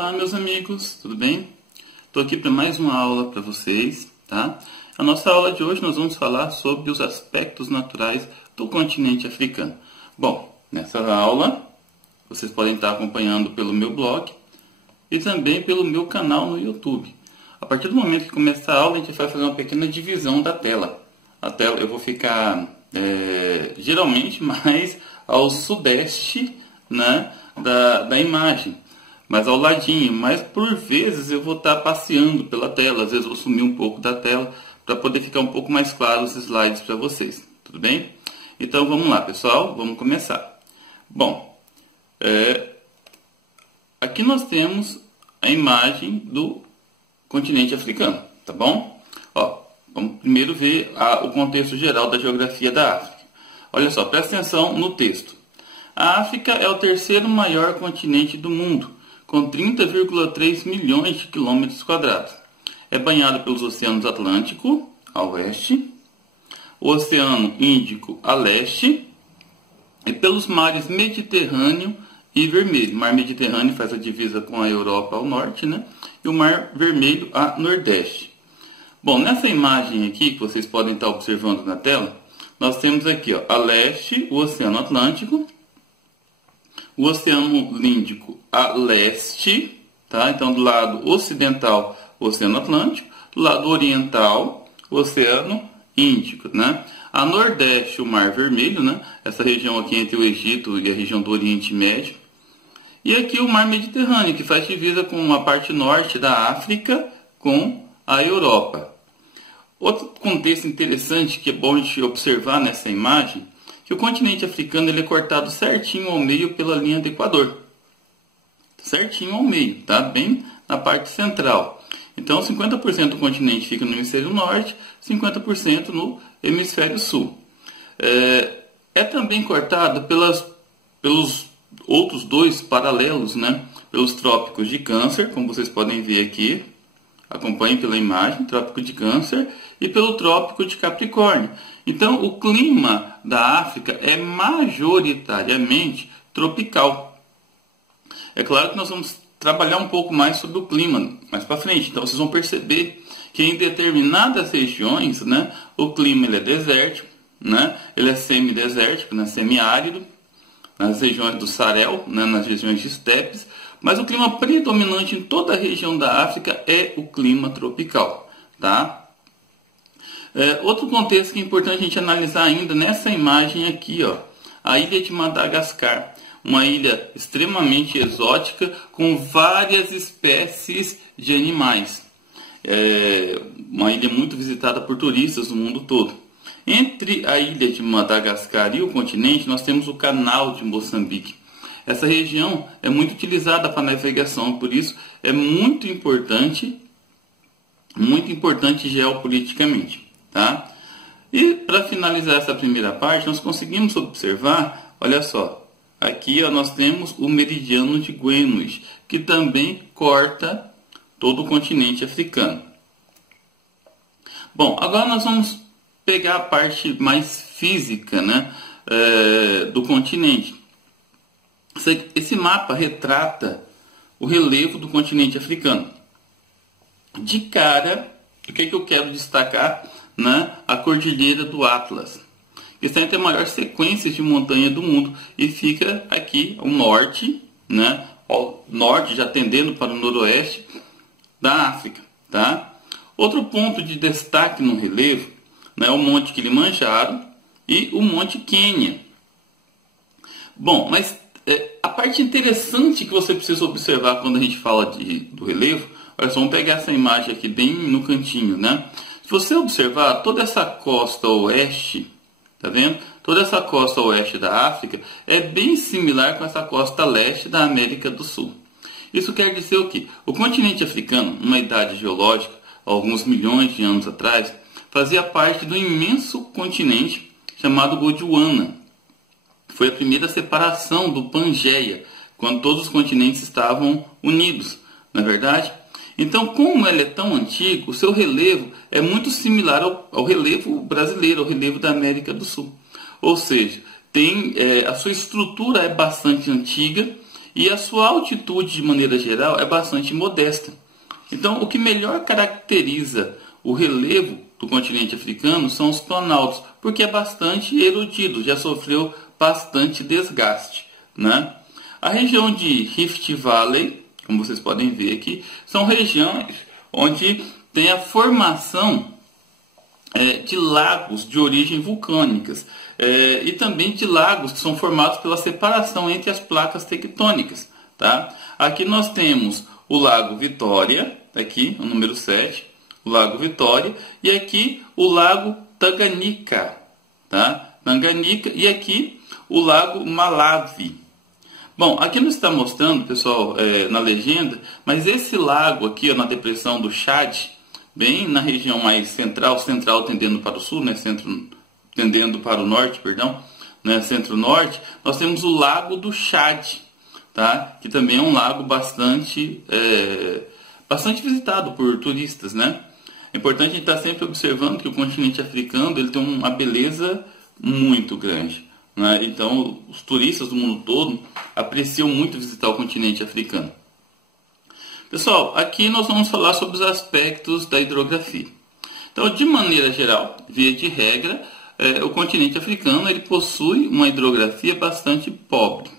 Olá, meus amigos, tudo bem? Estou aqui para mais uma aula para vocês, tá? A nossa aula de hoje nós vamos falar sobre os aspectos naturais do continente africano. Bom, nessa aula vocês podem estar acompanhando pelo meu blog e também pelo meu canal no YouTube. A partir do momento que começar a aula, a gente vai fazer uma pequena divisão da tela. A tela eu vou ficar geralmente mais ao sudeste, né, da imagem, mas ao ladinho, mas por vezes eu vou estar passeando pela tela, às vezes eu vou sumir um pouco da tela para poder ficar um pouco mais claro os slides para vocês, tudo bem? Então vamos lá, pessoal, vamos começar. Bom, aqui nós temos a imagem do continente africano, tá bom? Ó, vamos primeiro ver o contexto geral da geografia da África. Olha só, presta atenção no texto. A África é o terceiro maior continente do mundo, com 30,3 milhões de quilômetros quadrados. É banhado pelos oceanos Atlântico, a oeste, o Oceano Índico, a leste, e pelos mares Mediterrâneo e Vermelho. O Mar Mediterrâneo faz a divisa com a Europa ao norte, né? E o Mar Vermelho a nordeste. Bom, nessa imagem aqui, que vocês podem estar observando na tela, nós temos aqui, ó, a leste, o Oceano Atlântico, o Oceano Índico a leste, tá? Então do lado ocidental o Oceano Atlântico, do lado oriental o Oceano Índico, né? A nordeste o Mar Vermelho, né? Essa região aqui entre o Egito e a região do Oriente Médio. E aqui o Mar Mediterrâneo, que faz divisa com a parte norte da África com a Europa. Outro contexto interessante que é bom a gente observar nessa imagem, que o continente africano ele é cortado certinho ao meio pela linha do Equador. Certinho ao meio, tá? Bem na parte central. Então 50% do continente fica no hemisfério norte, 50% no hemisfério sul. É também cortado pelos outros dois paralelos, né? Pelos trópicos de Câncer, como vocês podem ver aqui. Acompanhem pela imagem, trópico de Câncer, e pelo trópico de Capricórnio. Então, o clima da África é majoritariamente tropical. É claro que nós vamos trabalhar um pouco mais sobre o clima mais para frente. Então, vocês vão perceber que em determinadas regiões, né, o clima ele é desértico, né, ele é semidesértico, né, semiárido, nas regiões do Sarel, né, nas regiões de estepes, mas o clima predominante em toda a região da África é o clima tropical, tá? Outro contexto que é importante a gente analisar ainda nessa imagem aqui, ó, a ilha de Madagascar, uma ilha extremamente exótica com várias espécies de animais, uma ilha muito visitada por turistas do mundo todo. Entre a ilha de Madagascar e o continente nós temos o Canal de Moçambique. Essa região é muito utilizada para navegação, por isso é muito importante geopoliticamente, tá? E para finalizar essa primeira parte, nós conseguimos observar, olha só, aqui ó, nós temos o meridiano de Greenwich, que também corta todo o continente africano. Bom, agora nós vamos pegar a parte mais física, né, do continente. Esse mapa retrata o relevo do continente africano. De cara, o que eu quero destacar, né? A Cordilheira do Atlas, que está entre a maior sequência de montanha do mundo e fica aqui ao norte, né? Ao norte, já tendendo para o noroeste da África, tá? Outro ponto de destaque no relevo, né, é o Monte Kilimanjaro e o Monte Quênia. Bom, mas a parte interessante que você precisa observar quando a gente fala do relevo, olha só, vamos pegar essa imagem aqui bem no cantinho, né? Se você observar toda essa costa oeste, tá vendo? Toda essa costa oeste da África é bem similar com essa costa leste da América do Sul. Isso quer dizer o quê? O continente africano, numa idade geológica, alguns milhões de anos atrás, fazia parte do imenso continente chamado Gondwana. Foi a primeira separação do Pangeia, quando todos os continentes estavam unidos, não é verdade? Então, como ele é tão antigo, o seu relevo é muito similar ao relevo brasileiro, ao relevo da América do Sul. Ou seja, a sua estrutura é bastante antiga e a sua altitude, de maneira geral, é bastante modesta. Então, o que melhor caracteriza o relevo do continente africano são os planaltos, porque é bastante erodido, já sofreu bastante desgaste, né? A região de Rift Valley, como vocês podem ver aqui, são regiões onde tem a formação de lagos de origem vulcânicas e também de lagos que são formados pela separação entre as placas tectônicas, tá? Aqui nós temos o Lago Vitória, aqui o número 7, o Lago Vitória, e aqui o Lago Tanganyika, tá? Tanganyika, e aqui o Lago Malawi. Bom, aqui não está mostrando, pessoal, na legenda, mas esse lago aqui, ó, na depressão do Chad, bem na região mais central tendendo para o sul, né, tendendo para o norte, perdão, né, centro-norte, nós temos o Lago do Chad, tá? Que também é um lago bastante visitado por turistas, né? É importante a gente estar sempre observando que o continente africano ele tem uma beleza muito grande, né? Então, os turistas do mundo todo apreciam muito visitar o continente africano. Pessoal, aqui nós vamos falar sobre os aspectos da hidrografia. Então, de maneira geral, via de regra, o continente africano ele possui uma hidrografia bastante pobre.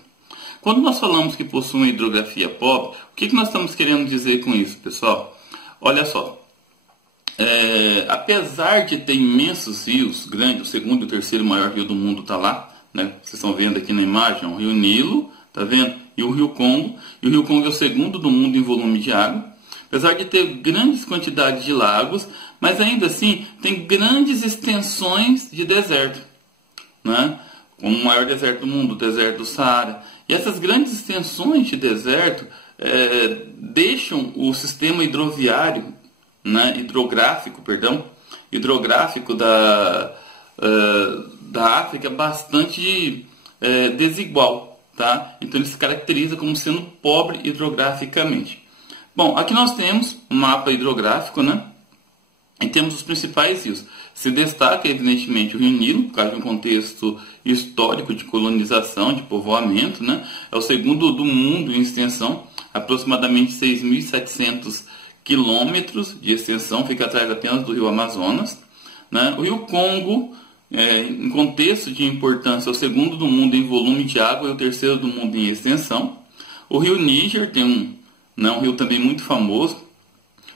Quando nós falamos que possui uma hidrografia pobre, o que nós estamos querendo dizer com isso, pessoal? Olha só, apesar de ter imensos rios grandes, o segundo e o terceiro maior rio do mundo está lá, né? Vocês estão vendo aqui na imagem, o Rio Nilo, tá vendo? E o Rio Congo. E o Rio Congo é o segundo do mundo em volume de água. Apesar de ter grandes quantidades de lagos, mas ainda assim tem grandes extensões de deserto, né? Como o maior deserto do mundo, o deserto do Saara. E essas grandes extensões de deserto deixam o sistema hidroviário, né? hidrográfico da África bastante desigual. Tá? Então ele se caracteriza como sendo pobre hidrograficamente. Bom, aqui nós temos um mapa hidrográfico, né? E temos os principais rios. Se destaca, evidentemente, o Rio Nilo, por causa de um contexto histórico de colonização, de povoamento, né? É o segundo do mundo em extensão, aproximadamente 6.700 quilômetros de extensão, fica atrás apenas do Rio Amazonas, né? O Rio Congo, em contexto de importância, é o segundo do mundo em volume de água e o terceiro do mundo em extensão. O Rio Níger tem um rio também muito famoso.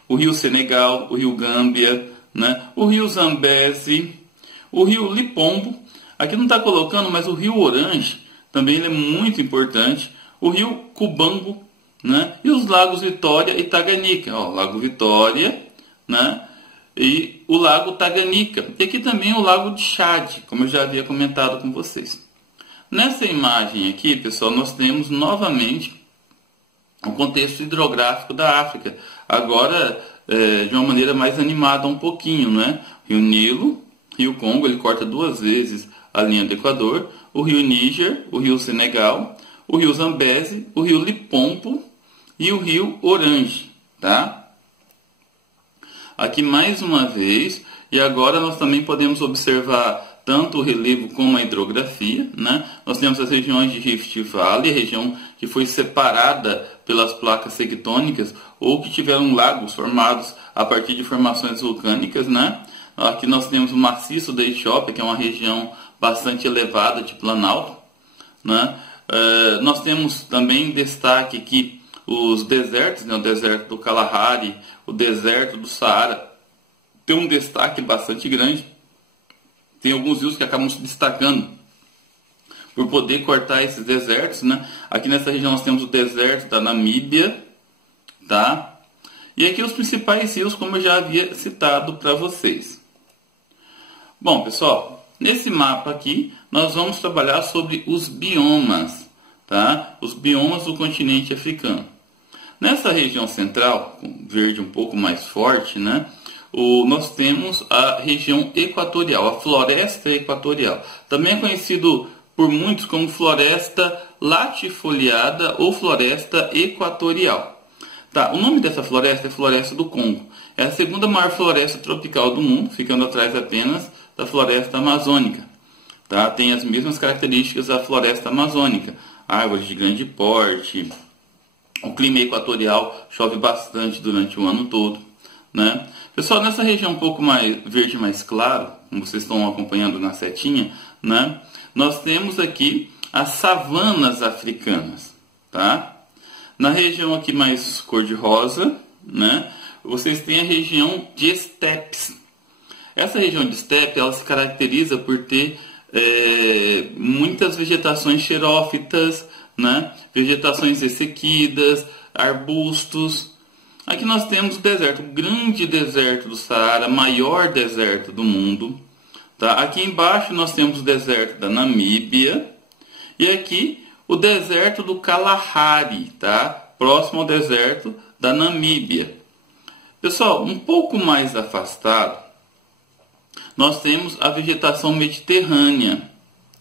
O Rio Senegal, o Rio Gâmbia, né? O Rio Zambeze, o Rio Lipombo. Aqui não está colocando, mas o Rio Orange também ele é muito importante. O Rio Cubango, né? E os lagos Vitória e Tanganyika. Ó, Lago Vitória, né? E o Lago Tanganyika. E aqui também o Lago de Chad, como eu já havia comentado com vocês. Nessa imagem aqui, pessoal, nós temos novamente o contexto hidrográfico da África. Agora, de uma maneira mais animada um pouquinho, né? Rio Nilo, Rio Congo, ele corta duas vezes a linha do Equador. O Rio Níger, o Rio Senegal, o Rio Zambeze, o Rio Lipombo e o Rio Orange, tá? Aqui mais uma vez, e agora nós também podemos observar tanto o relevo como a hidrografia, né? Nós temos as regiões de Rift Valley, a região que foi separada pelas placas tectônicas ou que tiveram lagos formados a partir de formações vulcânicas, né? Aqui nós temos o maciço da Etiópia, que é uma região bastante elevada de planalto, né? Nós temos também destaque aqui os desertos, né? O deserto do Kalahari, o deserto do Saara, tem um destaque bastante grande. Tem alguns rios que acabam se destacando por poder cortar esses desertos, né? Aqui nessa região nós temos o deserto da Namíbia, tá? E aqui os principais rios, como eu já havia citado para vocês. Bom, pessoal, nesse mapa aqui nós vamos trabalhar sobre os biomas, tá? Os biomas do continente africano. Nessa região central, com verde um pouco mais forte, né? Nós temos a região equatorial, a floresta equatorial. Também é conhecido por muitos como floresta latifoliada ou floresta equatorial. Tá, o nome dessa floresta é Floresta do Congo. É a segunda maior floresta tropical do mundo, ficando atrás apenas da floresta amazônica. Tá? Tem as mesmas características da floresta amazônica. árvores de grande porte. O clima equatorial chove bastante durante o ano todo, né? Pessoal, nessa região um pouco mais verde, mais claro, como vocês estão acompanhando na setinha, né? Nós temos aqui as savanas africanas, tá? Na região aqui mais cor-de-rosa, né? Vocês têm a região de estepes. Essa região de estepe, ela se caracteriza por ter muitas vegetações xerófitas, né? Vegetações ressequidas, arbustos. Aqui nós temos o deserto, o grande deserto do Saara, maior deserto do mundo. Tá? Aqui embaixo nós temos o deserto da Namíbia e aqui o deserto do Kalahari, tá? Próximo ao deserto da Namíbia. Pessoal, um pouco mais afastado, nós temos a vegetação mediterrânea.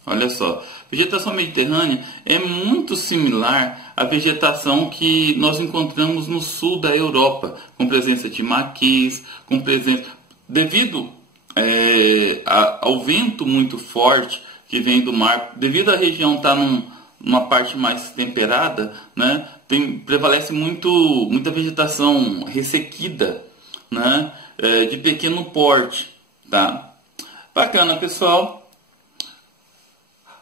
Olha só, a vegetação mediterrânea é muito similar à vegetação que nós encontramos no sul da Europa, com presença de maquis, com presença... Devido ao vento muito forte que vem do mar, devido à região estar numa parte mais temperada, né, prevalece muita vegetação ressequida, né, de pequeno porte. Tá? Bacana, pessoal.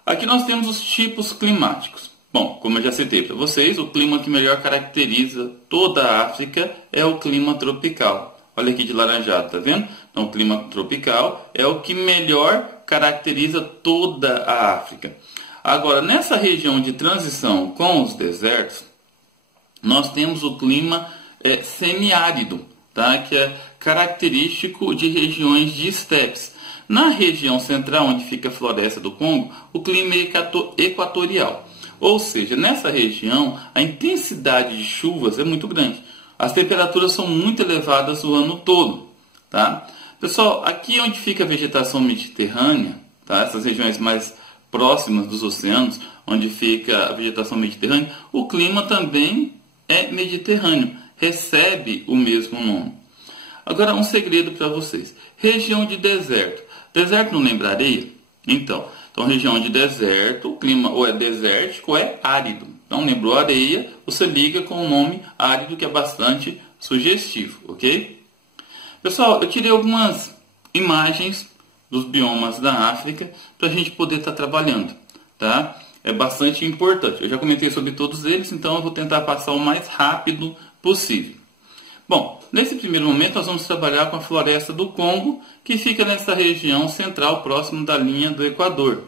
Aqui nós temos os tipos climáticos. Bom, como eu já citei para vocês, o clima que melhor caracteriza toda a África é o clima tropical. Olha aqui de laranjado, tá vendo? Então, o clima tropical é o que melhor caracteriza toda a África. Agora, nessa região de transição com os desertos, nós temos o clima semiárido, tá? Que é característico de regiões de estepes. Na região central, onde fica a floresta do Congo, o clima é equatorial. Ou seja, nessa região, a intensidade de chuvas é muito grande. As temperaturas são muito elevadas o ano todo. Tá? Pessoal, aqui onde fica a vegetação mediterrânea, tá? Essas regiões mais próximas dos oceanos, onde fica a vegetação mediterrânea, o clima também é mediterrâneo, recebe o mesmo nome. Agora, um segredo para vocês. Região de deserto. Deserto não lembra areia? Então, região de deserto, o clima ou é desértico ou é árido. Então, lembrou areia, você liga com o nome árido, que é bastante sugestivo, ok? Pessoal, eu tirei algumas imagens dos biomas da África para a gente poder estar trabalhando, tá? É bastante importante. Eu já comentei sobre todos eles, então eu vou tentar passar o mais rápido possível. Bom, nesse primeiro momento nós vamos trabalhar com a floresta do Congo, que fica nessa região central, próximo da linha do Equador.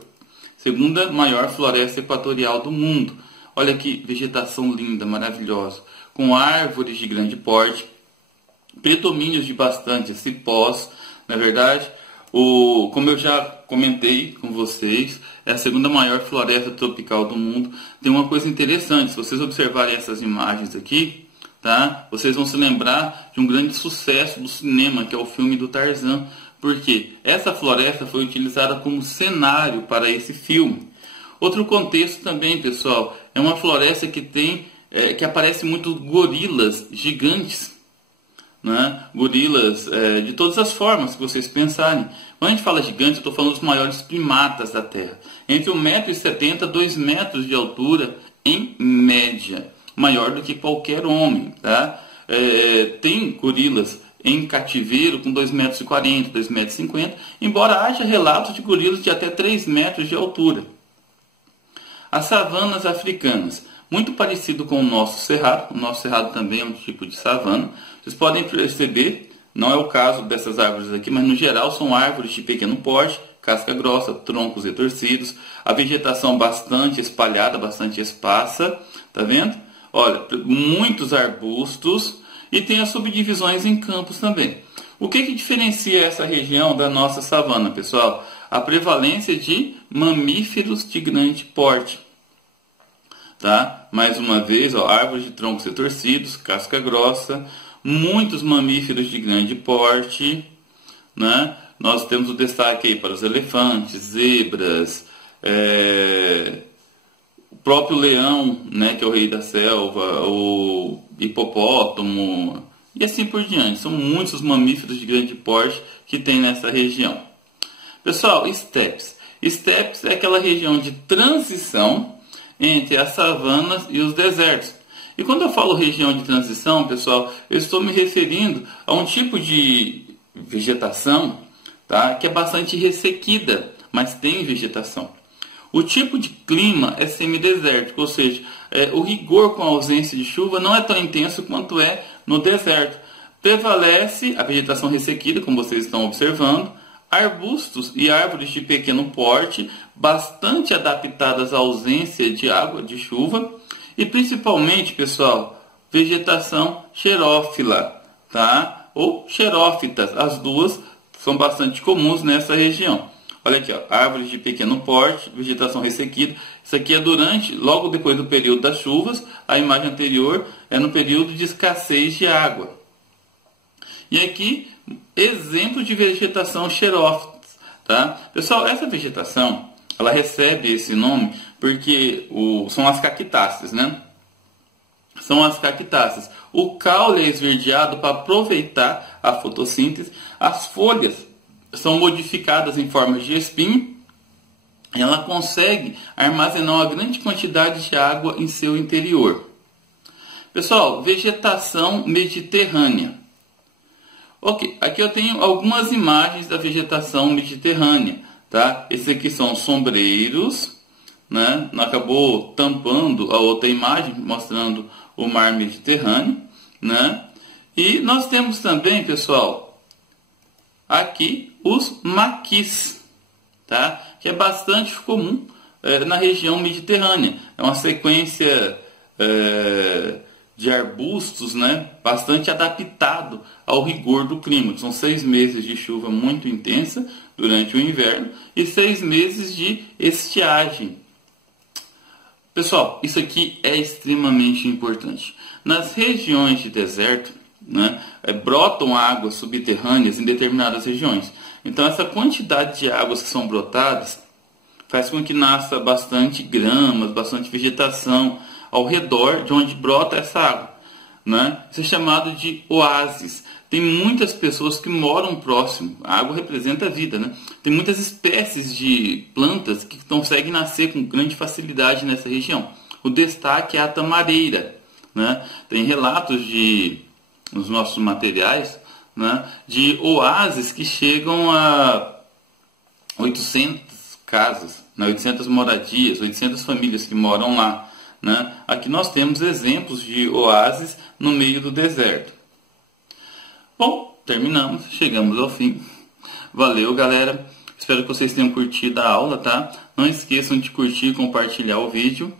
Segunda maior floresta equatorial do mundo. Olha que vegetação linda, maravilhosa, com árvores de grande porte, predomínios de bastante cipós. Na verdade, como eu já comentei com vocês, é a segunda maior floresta tropical do mundo. Tem uma coisa interessante, se vocês observarem essas imagens aqui, tá? Vocês vão se lembrar de um grande sucesso do cinema, que é o filme do Tarzan, porque essa floresta foi utilizada como cenário para esse filme. Outro contexto também, pessoal, é uma floresta que que aparece muito gorilas gigantes, né? Gorilas de todas as formas que vocês pensarem. Quando a gente fala gigante, eu estou falando dos maiores primatas da Terra, entre 1,70 m e 2 metros de altura em média, maior do que qualquer homem, tá? Tem gorilas em cativeiro com 2,40 m, 2,50 m, embora haja relatos de gorilas de até 3 metros de altura. As savanas africanas, muito parecido com o nosso cerrado também é um tipo de savana. Vocês podem perceber, não é o caso dessas árvores aqui, mas no geral são árvores de pequeno porte, casca grossa, troncos retorcidos, a vegetação bastante espalhada, bastante esparsa, tá vendo? Olha, muitos arbustos e tem as subdivisões em campos também. O que diferencia essa região da nossa savana, pessoal? A prevalência de mamíferos de grande porte. Tá? Mais uma vez, ó, árvores de troncos retorcidos, casca grossa, muitos mamíferos de grande porte, né? Nós temos o destaque aí para os elefantes, zebras, o próprio leão, né, que é o rei da selva, o hipopótamo e assim por diante. São muitos os mamíferos de grande porte que tem nessa região. Pessoal, estepes. Estepes é aquela região de transição entre as savanas e os desertos. E quando eu falo região de transição, pessoal, eu estou me referindo a um tipo de vegetação, tá, que é bastante ressequida, mas tem vegetação. O tipo de clima é semidesértico, ou seja, o rigor com a ausência de chuva não é tão intenso quanto é no deserto. Prevalece a vegetação ressequida, como vocês estão observando, arbustos e árvores de pequeno porte, bastante adaptadas à ausência de água, de chuva, e principalmente, pessoal, vegetação xerófila, tá? Ou xerófitas, as duas são bastante comuns nessa região. Olha aqui, ó, árvores de pequeno porte, vegetação ressequida. Isso aqui é logo depois do período das chuvas. A imagem anterior é no período de escassez de água. E aqui, exemplo de vegetação xerófita, tá? Pessoal, essa vegetação, ela recebe esse nome porque são as cactáceas, né? São as cactáceas. O caule é esverdeado para aproveitar a fotossíntese. As folhas são modificadas em forma de espinho. E ela consegue armazenar uma grande quantidade de água em seu interior. Pessoal, vegetação mediterrânea. Ok, aqui eu tenho algumas imagens da vegetação mediterrânea, tá? Esses aqui são sombreiros, né? Não acabou tampando a outra imagem, mostrando o mar Mediterrâneo, né? E nós temos também, pessoal, aqui os maquis, tá? Que é bastante comum na região mediterrânea. É uma sequência de arbustos, né, bastante adaptado ao rigor do clima. São 6 meses de chuva muito intensa durante o inverno e 6 meses de estiagem. Pessoal, isso aqui é extremamente importante. Nas regiões de deserto, né, brotam águas subterrâneas em determinadas regiões. Então essa quantidade de águas que são brotadas faz com que nasça bastante gramas, bastante vegetação ao redor de onde brota essa água, né? Isso é chamado de oásis. Tem muitas pessoas que moram próximo. A água representa a vida, né? Tem muitas espécies de plantas que conseguem nascer com grande facilidade nessa região. O destaque é a tamareira, né? Tem relatos nos nossos materiais, né, de oásis que chegam a 800 casas, né, 800 moradias, 800 famílias que moram lá. Né? Aqui nós temos exemplos de oásis no meio do deserto. Bom, terminamos, chegamos ao fim. Valeu, galera. Espero que vocês tenham curtido a aula, tá? Não esqueçam de curtir e compartilhar o vídeo.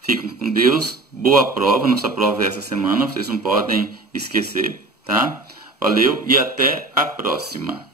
Fiquem com Deus. Boa prova. Nossa prova é essa semana. Vocês não podem esquecer, tá? Valeu e até a próxima.